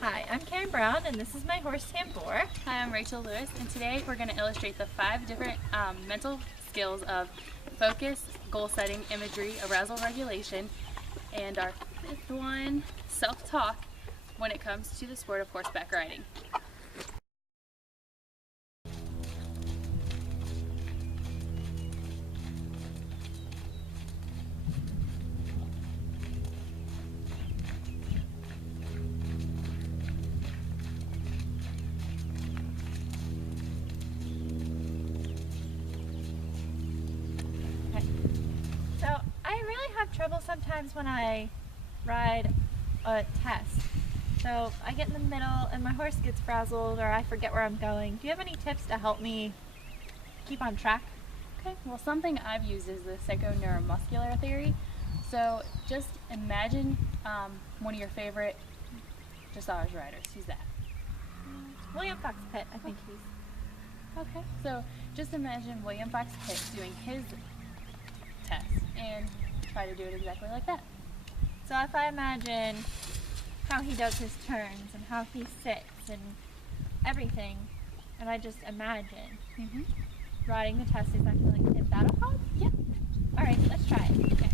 Hi, I'm Carin Brown and this is my horse Tambor. Hi, I'm Rachel Lewis, and today we're going to illustrate the 5 different mental skills of focus, goal setting, imagery, arousal regulation, and our 5th one, self-talk, when it comes to the sport of horseback riding. So I really have trouble sometimes when I ride a test. So I get in the middle and my horse gets frazzled or I forget where I'm going. Do you have any tips to help me keep on track? Okay, well, something I've used is the psychoneuromuscular theory. So just imagine one of your favorite dressage riders. Who's that? William Fox Pitt, I think he's. Okay, so just imagine William Fox Pitt doing his test and try to do it exactly like that. So if I imagine how he does his turns and how he sits and everything, and I just imagine riding the test exactly like him, that'll help? Yeah. Alright, let's try it. Okay.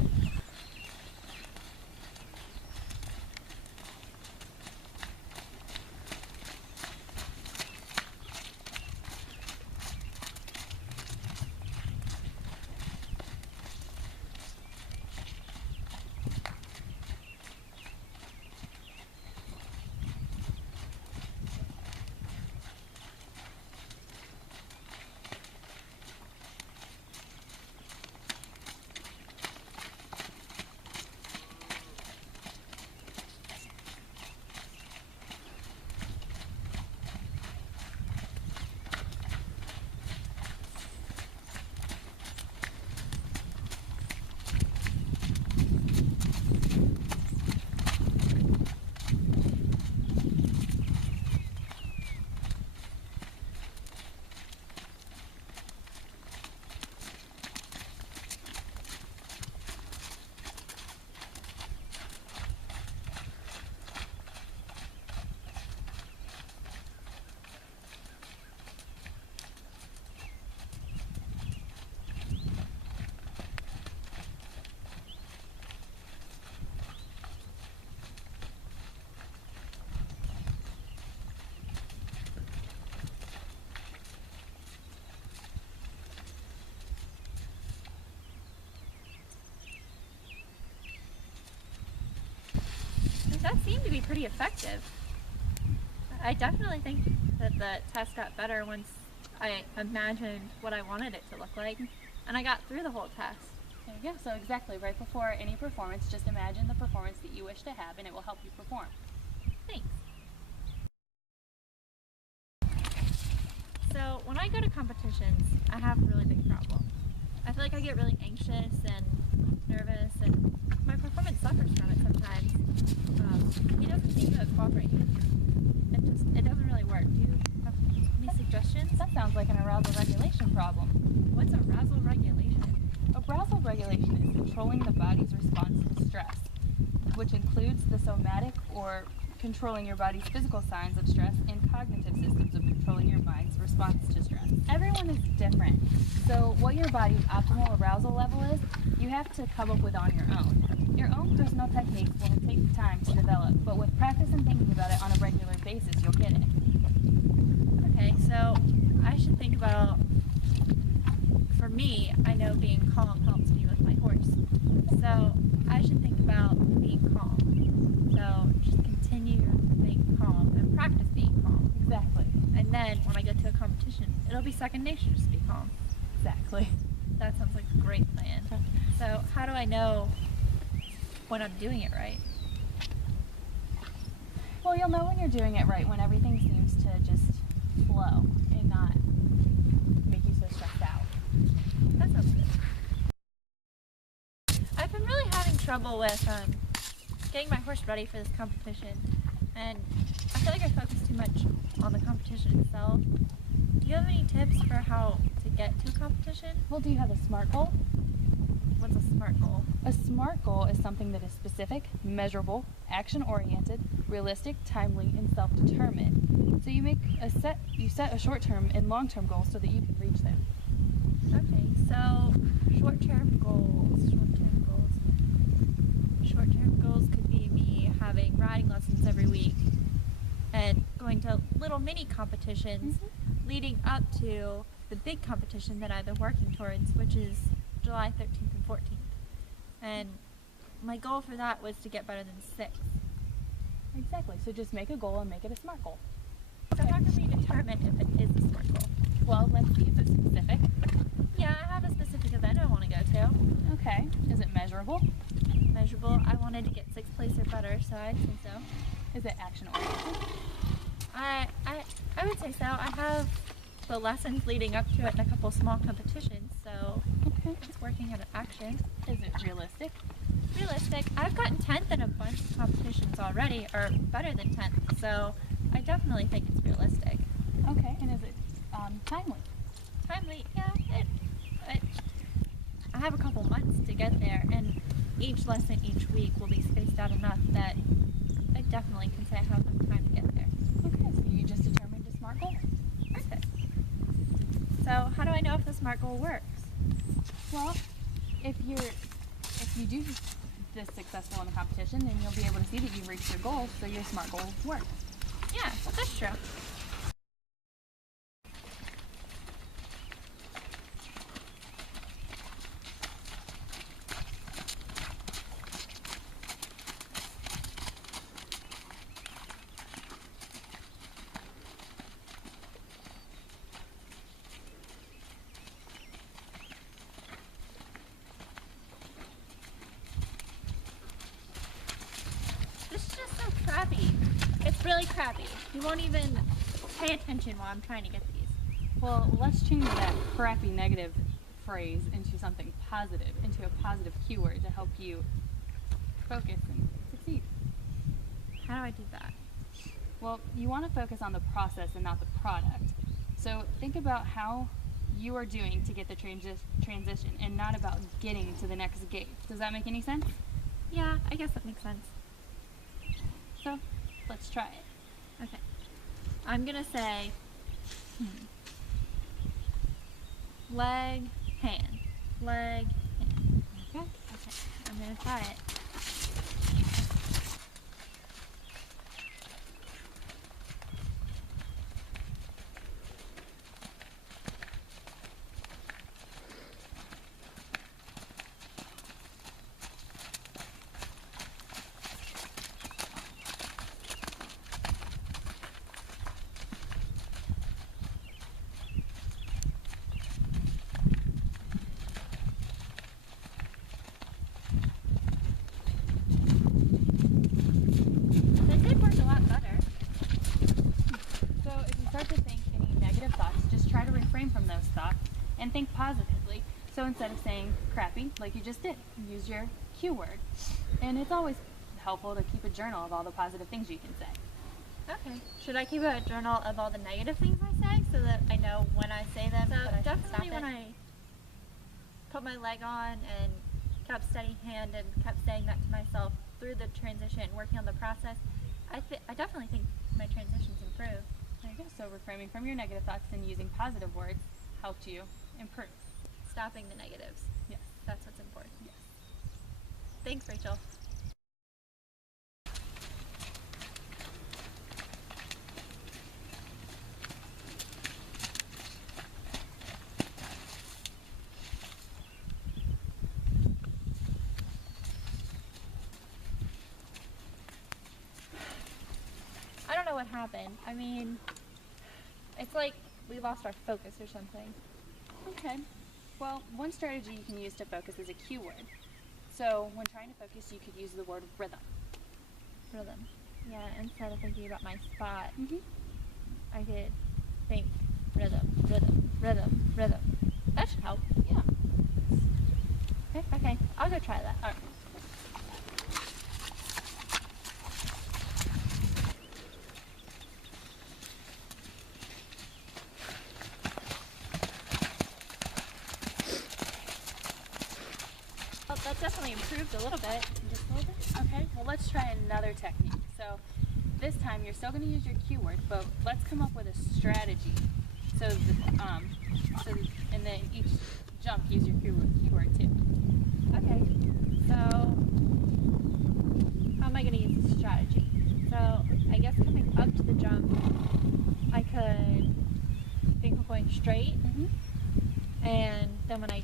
That seemed to be pretty effective. I definitely think that the test got better once I imagined what I wanted it to look like, and I got through the whole test. There you go. So exactly, right before any performance, just imagine the performance that you wish to have and it will help you perform. Thanks. So when I go to competitions, I have a really big problem. I feel like I get really anxious and nervous, and my performance suffers from it sometimes. He doesn't seem to cooperate. It doesn't really work. Do you have any suggestions? That sounds like an arousal regulation problem. What's arousal regulation? Arousal regulation is controlling the body's response to stress, which includes the somatic or controlling your body's physical signs of stress and cognitive systems of controlling your mind's response to stress. Everyone is different, so what your body's optimal arousal level is, you have to come up with on your own. Your own personal techniques will take time to develop, but with practice and thinking about it on a regular basis, you'll get it. Okay, so I should think about, for me, I know being calm helps me with my horse. So I should think about being calm. So just continue being calm and practice being calm. Exactly. And then when I get to a competition, it'll be second nature just to be calm. Exactly. That sounds like a great plan. So how do I know when I'm doing it right? Well, you'll know when you're doing it right when everything seems to just flow and not make you so stressed out. That sounds good. I've been really having trouble with getting my horse ready for this competition, and I feel like I focus too much on the competition itself. Do you have any tips for how to get to a competition? Well, do you have a SMART goal? What's a SMART goal? A SMART goal is something that is specific, measurable, action-oriented, realistic, timely, and self-determined. So you set a short-term and long-term goal so that you can reach them. Okay, so short-term goals. Short-term goals could be me having riding lessons every week and going to little mini competitions leading up to the big competition that I've been working towards, which is July 13th and 14th. And my goal for that was to get better than 6th. Exactly. So just make a goal and make it a SMART goal. So how can we determine if it is a SMART goal? Well, let's see. Is it specific? Yeah, I have a specific event I want to go to. Okay. Is it measurable? Measurable. I wanted to get 6th place or better, so I'd say so. Is it action-oriented? I would say so. I have the lessons leading up to it and a couple small competitions, so it's working at an action. Is it realistic? Realistic. I've gotten 10th in a bunch of competitions already, or better than 10th, so I definitely think it's realistic. Okay. And is it timely? Timely, yeah. I have a couple months to get there, and each lesson each week will be spaced out enough that I definitely can say I have enough time to get there. Okay, so you just determined a SMART goal? Perfect. So how do I know if the SMART goal works? Well, if you do this successful in the competition, then you'll be able to see that you've reached your goal, so your SMART goal worked. Yeah, that's true. This is just so crappy. It's really crappy. You won't even pay attention while I'm trying to get these. Well, let's change that crappy negative phrase into something positive, into a positive keyword to help you focus and succeed. How do I do that? Well, you want to focus on the process and not the product. So think about how you are doing to get the transition and not about getting to the next gate. Does that make any sense? Yeah, I guess that makes sense. So let's try it. Okay. I'm gonna say leg, hand. Leg, hand. Okay. Okay, I'm gonna try it. That did work a lot better. So if you start to think any negative thoughts, just try to refrain from those thoughts and think positively. So instead of saying crappy, like you just did, use your Q word. And it's always helpful to keep a journal of all the positive things you can say. Okay. Should I keep a journal of all the negative things I say so that I know when I say them? So that I should definitely stop when it? I put my leg on and kept steady hand and kept saying that to myself through the transition, working on the process, I definitely think my transitions improved. There you go. So refraining from your negative thoughts and using positive words helped you improve. Stopping the negatives. Yes. That's what's important. Yes. Thanks, Rachel. I don't know what happened. I mean, it's like we lost our focus or something. Okay. Well, one strategy you can use to focus is a cue word. So when trying to focus, you could use the word rhythm. Rhythm. Yeah, instead of thinking about my spot, Mm-hmm. I could think rhythm, rhythm, rhythm, rhythm. That should help. Yeah. Okay, I'll go try that. All right. Well, that definitely improved a little bit. Just a little bit. Okay, well let's try another technique. So this time you're still going to use your keyword, but let's come up with a strategy. And then each jump use your keyword too. Okay. So how am I going to use this strategy? So I guess coming up to the jump, I could think of going straight, and then when I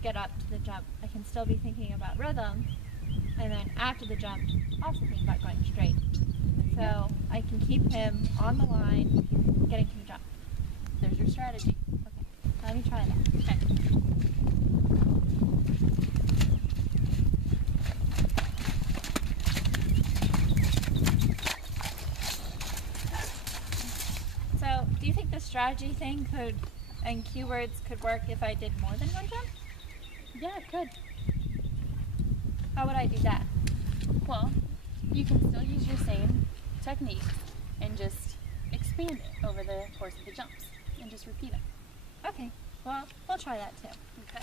get up to the jump, I can still be thinking about rhythm, and then after the jump, also think about going straight. So I can keep him on the line, getting to the jump. There's your strategy. Okay, let me try that. Okay. So do you think the strategy thing and keywords could work if I did more than one jump? Yeah, it could. How would I do that? Well, you can still use your same technique and just expand it over the course of the jumps and just repeat it. Okay, well, we'll try that too. Okay.